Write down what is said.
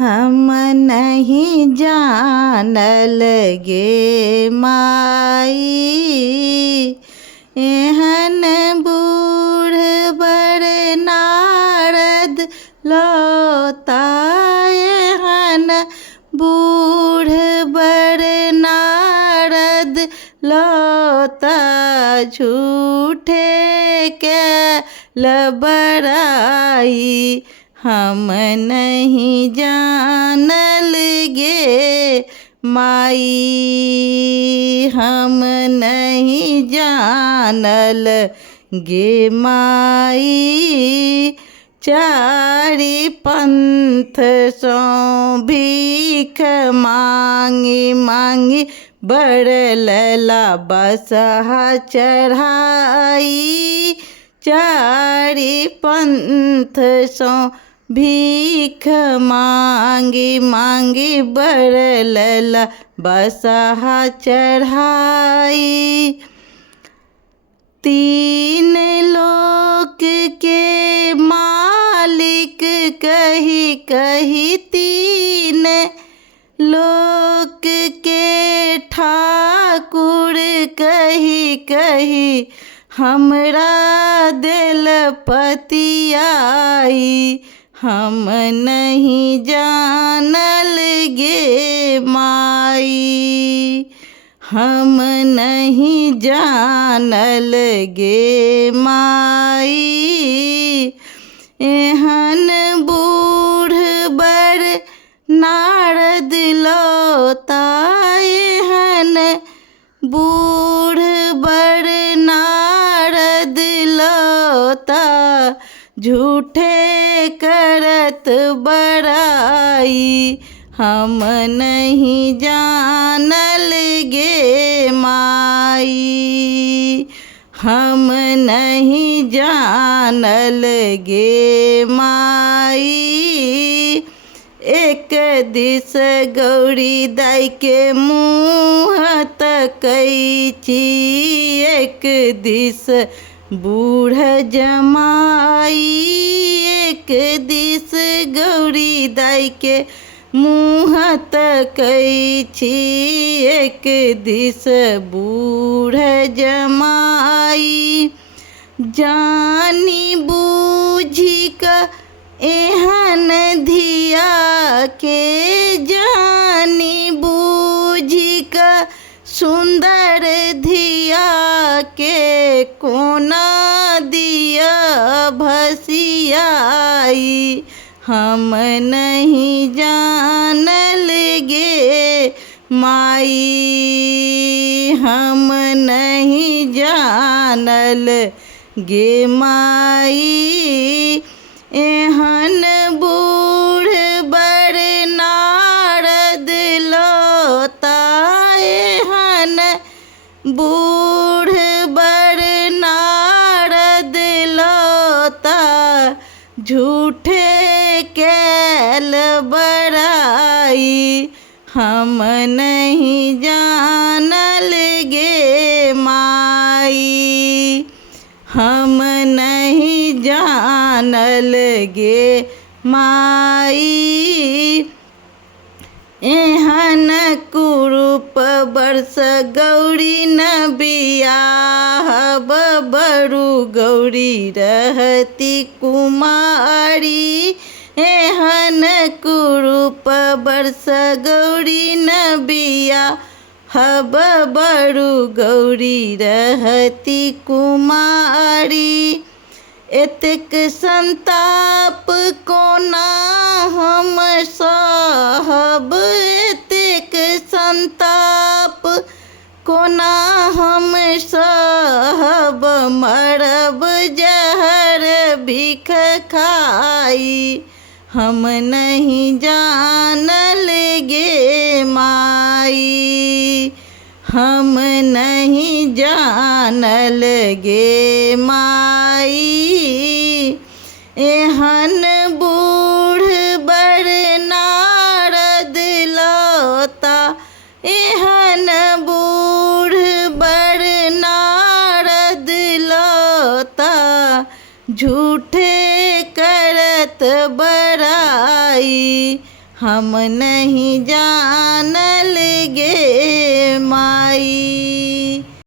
हम नहीं जानल गे माई, एहन बूढ़ बड़ नारद लौता, एहन बूढ़ बड़ नारद लौता, झूठे के लबराई, हम नहीं जानल गे माई, हम नहीं जानल गे माई। चारि पंथ सो भीख मांगी मांगी, बड़ लैला बसहा चढ़ाई, चारि पंथ सो भीख मांगी मांगी, बड़ लैला बसहा चढ़ाई। तीन लोक के मालिक कही कही, तीन लोक के ठाकुर कही कही, हमरा दिल पतियाई, हम नहीं जानल गे माई, हम नहीं जानल गे माई। एहन बूढ़ बड़ नारद लौता, एहन बूढ़ बड़ नारद लौता, झूठे करत बड़ाई, हम नहीं जानल गे माई, हम नहीं जानल गे माई। एक दिस गौरी दाई के मुँह तकैची, एक दिस बूढ़ जमाई, एक दिस गौरी दाई के मुँह तकैची, एक दिस बूढ़ जमाई। जानी बूझी का एहन धिया के, जानी बूझी का सुंदर धिया के, कोना दिया भसियाई, हम नहीं जानल गे माई, हम नहीं जानल गे माई। एहन बूढ़ बड़ नारद लौता, एहन बूढ़ बड़ नारद लौता, झूठे कैल बड़ाई, हम नहीं जानल गे माई, हम नहीं जानल गे माई। एहन कुरूप वर्ष गौरी न बियाहब, बड़ू गौरी रहती कुमारी, एहन कुरूप वर्ष गौरी न बियाहब, बड़ू गौरी रहती कुमारी। एतेक संताप कोना हम सहब, एतेक संताप कोना हम सहब, मरब जहर भीख खाई, हम नहीं जानल गे माई, हम नहीं जानल गे माई। एहन बूढ़ बड़ नारद लौता, एहन बूढ़ बड़ नारद लौता, झूठे करत बड़ाई, हम नहीं जानत